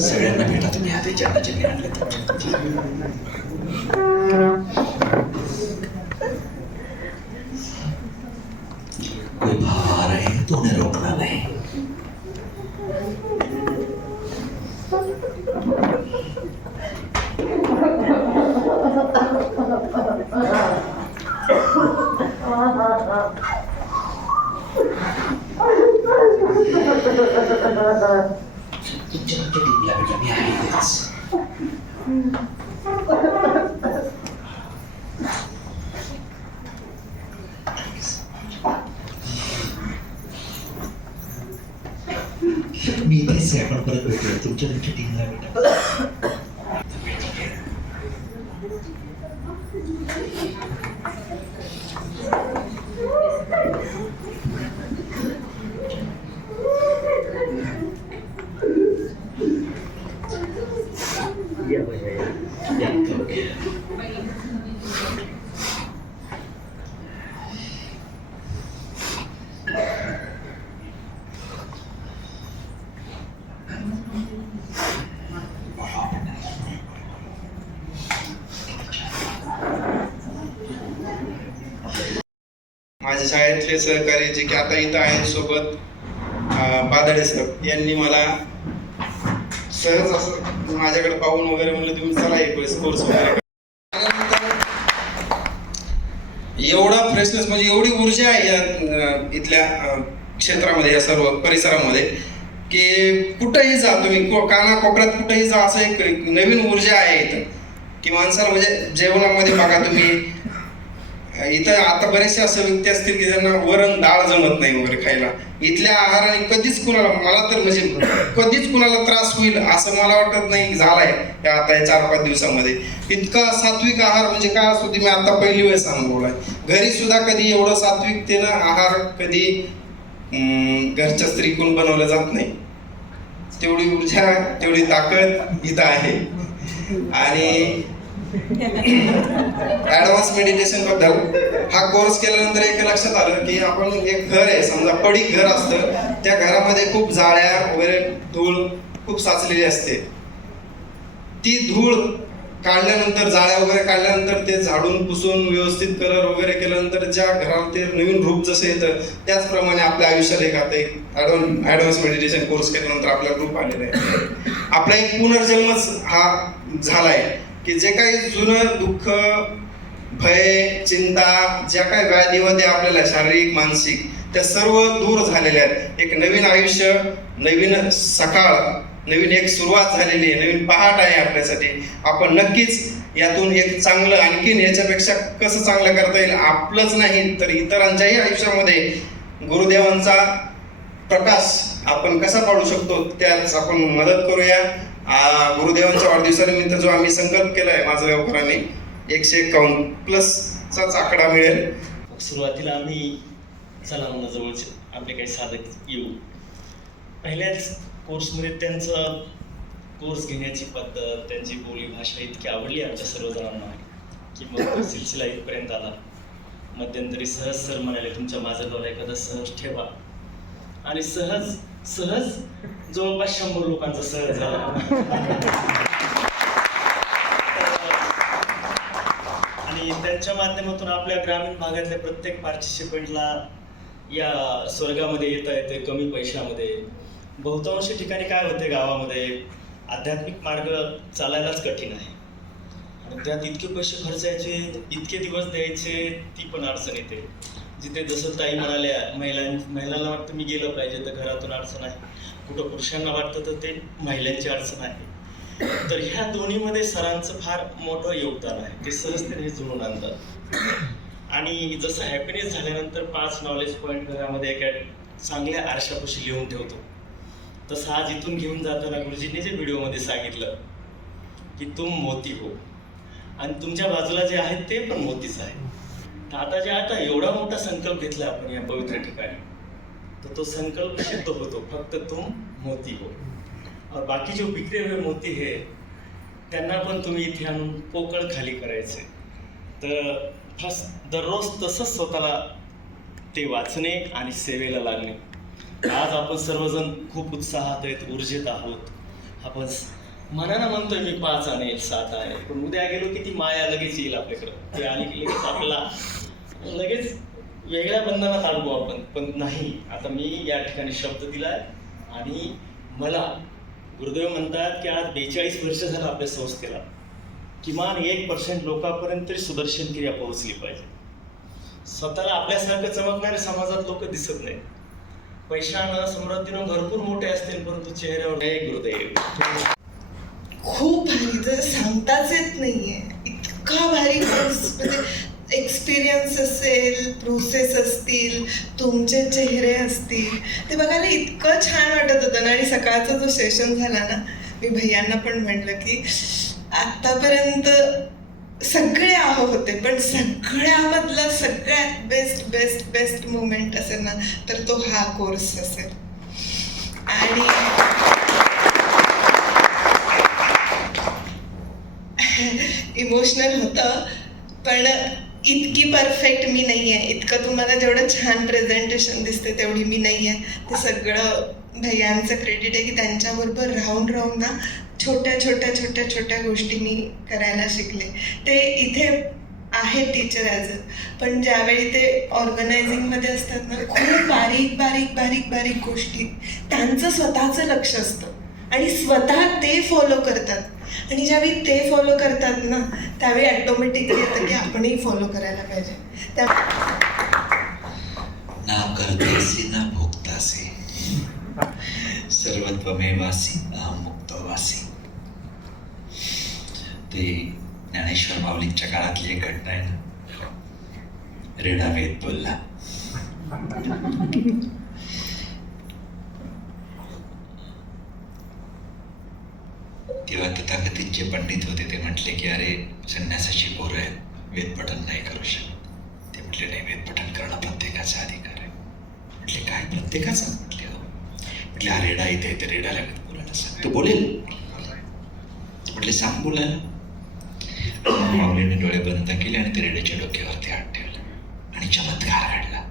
सगळ्यांना भेटा तुम्ही आता चरणाचे मी आणले तुमच्या कोई बाहर आ तो उन्हें रोकना नहीं तुमच्या मी आहे मी इथेच आहे आपण परत भेटूया तुमच्या तुमच्या टीमला भेटा माझ्या शाळेतले सहकारी जे की आता इथं आहेत सोबत बादडे बादळे सर यांनी मला सहज असं माझ्याकडे पाहून वगैरे म्हणलं तुम्ही चला एक वेळेस कोर्स वगैरे एवढा फ्रेशनेस म्हणजे एवढी ऊर्जा आहे या इथल्या क्षेत्रामध्ये या सर्व परिसरामध्ये की कुठंही जा तुम्ही काना कानाकोपऱ्यात कुठंही जा असं एक एक नवीन ऊर्जा आहे इथं. की माणसाला म्हणजे जेवणामध्ये बघा तुम्ही इथं आता बरेचसे असं व्यक्ती असतील की ज्यांना वरण डाळ जमत नाही वगैरे खायला. इथल्या आहाराने कधीच कुणाला मला तर म्हणजे कधीच कुणाला त्रास होईल असं मला वाटत नाही झालाय त्या आता या चार पाच दिवसामध्ये. इतका सात्विक आहार म्हणजे काय असतो ते मी आता पहिली वेळेस अनुभवलाय. घरी सुद्धा कधी एवढं सात्विकतेनं आहार कधी घरच्या स्त्रीकडून बनवलं जात नाही. तेवढी ऊर्जा तेवढी ताकद इथं आहे. आणि ऍडव्हान्स मेडिटेशनबद्दल. हा कोर्स केल्यानंतर एक लक्षात आलं की आपण एक घर आहे समजा पडीक घर असतं. त्या घरामध्ये खूप जाळ्या वगैरे धूळ खूप साचलेली असते. ती धूळ काढल्यानंतर जाळ्या वगैरे काढल्यानंतर ते झाडून पुसून व्यवस्थित कलर वगैरे केल्यानंतर ज्या घरावर ते नवीन रूप जसं येतं त्याचप्रमाणे आपल्या आयुष्यात एक आता एक ऍडव्हान्स मेडिटेशन कोर्स केल्यानंतर आपला रूप आलेला आहे. आपला एक पुनर्जन्मच हा झालाय. की जे काही जुनं दुःख भय चिंता ज्या काही व्याधीमध्ये आपल्याला शारीरिक मानसिक त्या सर्व दूर झालेल्या आहेत. एक नवीन आयुष्य नवीन सकाळ नवीन एक सुरुवात झालेली आहे नवीन पहाट आहे आपल्यासाठी. आपण नक्कीच यातून एक चांगलं आणखीन याच्यापेक्षा कसं चांगलं करता येईल आपलंच नाही तर इतरांच्याही आयुष्यामध्ये गुरुदेवांचा प्रकाश आपण कसा पाडू शकतो त्याच आपण मदत करूया. गुरुदेवांच्या वाढदिवसानिमित्त जो आम्ही संकल्प आहे माझा गावकरांनी एकशे एकावन्न प्लसचाच आकडा मिळेल. सुरुवातीला आम्ही चला म्हणलं जवळचे आपले काही साधक येऊ. पहिल्याच कोर्समध्ये त्यांचं कोर्स घेण्याची पद्धत त्यांची बोली भाषा इतकी आवडली आमच्या सर्वजणांना की मग सिलसिला इथपर्यंत आला. मध्यंतरी सहज सर म्हणाले तुमच्या माझं एखादा सहज ठेवा. आणि सहज सहज जवळपास शंभर लोकांचा सहज झाला. आणि त्यांच्या माध्यमातून आपल्या ग्रामीण भागातल्या प्रत्येक पार्टिसिपंटला या स्वर्गामध्ये येता येते कमी पैशामध्ये. बहुतांश ठिकाणी काय होते गावामध्ये? आध्यात्मिक मार्ग चालायलाच कठीण आहे. आणि त्यात इतके पैसे खर्चायचे इतके दिवस द्यायचे ती पण अडचण येते. जिथे जसं ताई म्हणाल्या महिलां महिलांना वाटतं मी गेलं पाहिजे तर घरातून अडचण आहे. कुठं पुरुषांना वाटतं तर ते महिलांची अडचण आहे. तर ह्या दोन्हीमध्ये सरांचं फार मोठं योगदान आहे ते सहजतेने जुळून आणतात. आणि जसं हॅपीनेस झाल्यानंतर पाच नॉलेज पॉईंट घरामध्ये एका चांगल्या आरशापाशी लिहून ठेवतो. तसं आज इथून घेऊन जाताना गुरुजींनी जे व्हिडिओमध्ये सांगितलं की तुम मोती हो. आणि तुमच्या बाजूला जे आहेत ते पण मोतीच आहे तर आता जे आता एवढा मोठा संकल्प घेतला आपण या पवित्र ठिकाणी. तर तो संकल्प सिद्ध होतो फक्त तुम मोती हो. और बाकी जो बिखरे हुए मोती हे त्यांना पण तुम्ही इथे आणून पोकळ खाली करायचे. तर फस्ट दररोज तसंच स्वतःला ते वाचणे आणि सेवेला लागणे. आज आपण सर्वजण खूप उत्साहात आहेत ऊर्जेत आहोत. आपण मनानं म्हणतोय मी पाच आणेल सात आहे. पण उद्या गेलो की ती माया लगेच येईल आपल्याकडं. ते आली की लगेच आपला लगेच वेगळ्या बंधनात अडकू आपण पण नाही. आता मी या ठिकाणी शब्द दिलाय आणि मला गुरुदेव म्हणतात की आज बेचाळीस वर्ष झालं आपल्या संस्थेला. किमान एक पर्सेंट लोकांपर्यंत तरी सुदर्शन क्रिया पोहोचली पाहिजे. स्वतःला आपल्यासारखं चमकणारे समाजात लोक दिसत नाही पैशानं समृद्धीनं भरपूर मोठे असतील परंतु चेहऱ्यावर जय गुरुदेव. खूप भारी सांगताच येत नाहीये. इतका भारी म्हणजे एक्सपिरियन्स असेल प्रोसेस असतील तुमचे चेहरे असतील. ते बघायला इतकं छान वाटत होतं ना. आणि सकाळचा जो सेशन झाला ना मी भैयांना पण म्हटलं की आतापर्यंत सगळे आहो होते पण सगळ्यामधलं सगळ्यात बेस्ट बेस्ट बेस्ट मुमेंट असेल ना तर तो हा कोर्स असेल. आणि इमोशनल होतं पण इतकी परफेक्ट मी नाही आहे इतकं तुम्हाला जेवढं छान प्रेझेंटेशन दिसते तेवढी मी नाही आहे ते सगळं भैयांचं क्रेडिट आहे की त्यांच्याबरोबर राहून राहून ना छोट्या छोट्या छोट्या छोट्या गोष्टी मी करायला शिकले. ते इथे आहे टीचर ॲज पण ज्यावेळी ते ऑर्गनायझिंगमध्ये असतात ना खूप बारीक बारीक बारीक बारीक गोष्टी. त्यांचं स्वतःचं लक्ष असतं. आणि स्वतः ते फॉलो करतात. आणि ज्यावेळी ते फॉलो करतात ना त्यावेळी ॲटोमॅटिकली येतं की आपणही फॉलो करायला पाहिजे. त्या ना करतेसी ना भोगतासी. सर्वत्वमेवासी अहम मुक्तवासी. ते ज्ञानेश्वर माऊलींच्या काळातली एक घटना आहे ना. रेडा वेद बोलला. तेव्हा तथाकथित जे पंडित होते ते म्हटले की अरे संन्यासाची पोरं आहेत वेदपठन नाही करू शकत. ते म्हटले नाही वेदपठन करणं प्रत्येकाचा अधिकार आहे. म्हटले काय प्रत्येकाचा? म्हटले हो. म्हटले हा रेडा इथे ते रेडा लागत बोलायला सांग. तो बोलेल. म्हटले सांग बोलायला माऊलीने डोळे बंद केले आणि ते रेड्याच्या डोक्यावरती हात ठेवला आणि चमत्कार घडला.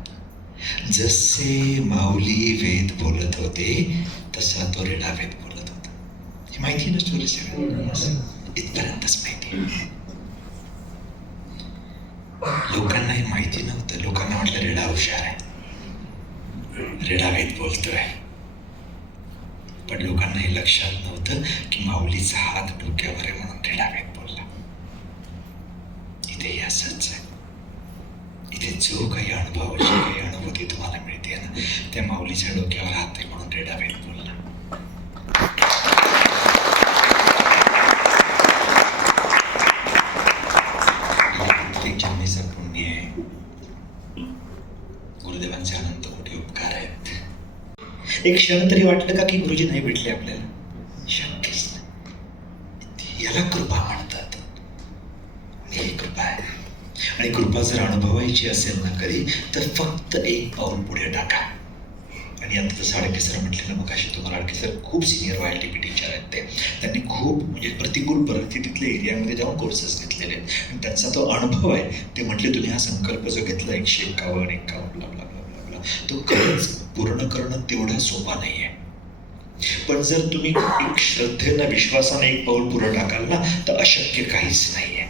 जसे माऊली वेद बोलत होते तसा तो रेडा वेद बोलत माहिती नसतो स्टोरी इथपर्यंतच माहिती लोकांना हे माहिती नव्हतं लोकांना वाटलं रेडा हुशार आहे रेडा वेद बोलतोय पण लोकांना हे लक्षात नव्हतं की माऊलीचा हात डोक्यावर आहे म्हणून रेडा वेद बोलला इथे असंच आहे इथे जो काही अनुभव जी काही अनुभूती तुम्हाला मिळते ना त्या माऊलीच्या डोक्यावर हात आहे म्हणून रेडा वेद बोलला प्रत्येक जन्मीचं पुण्य आहे गुरुदेवांचे अनंत मोठे उपकार आहेत एक क्षण तरी वाटलं का की गुरुजी नाही भेटले आपल्याला? शक्यच नाही. याला कृपा म्हणतात. ही कृपा आहे. आणि कृपा जर अनुभवायची असेल ना कधी तर फक्त एक पाऊल पुढे टाका. आणि आता जसं आडके सर म्हटलेलं मग अशी तुम्हाला आडके सर खूप सिनियर व्हायला टी टीचर आहेत ते. त्यांनी खूप म्हणजे प्रतिकूल परिस्थितीतल्या एरियामध्ये जाऊन कोर्सेस घेतलेले आहेत. आणि त्यांचा तो अनुभव आहे ते म्हटले तुम्ही हा संकल्प जो घेतला एकशे एक्कावन्न एक्कावन्न ब्ला तो खरंच पूर्ण करणं तेवढा सोपा नाही आहे पण जर तुम्ही एक श्रद्धेनं विश्वासाने एक पाऊल पुढे टाकाल ना तर अशक्य काहीच नाहीये.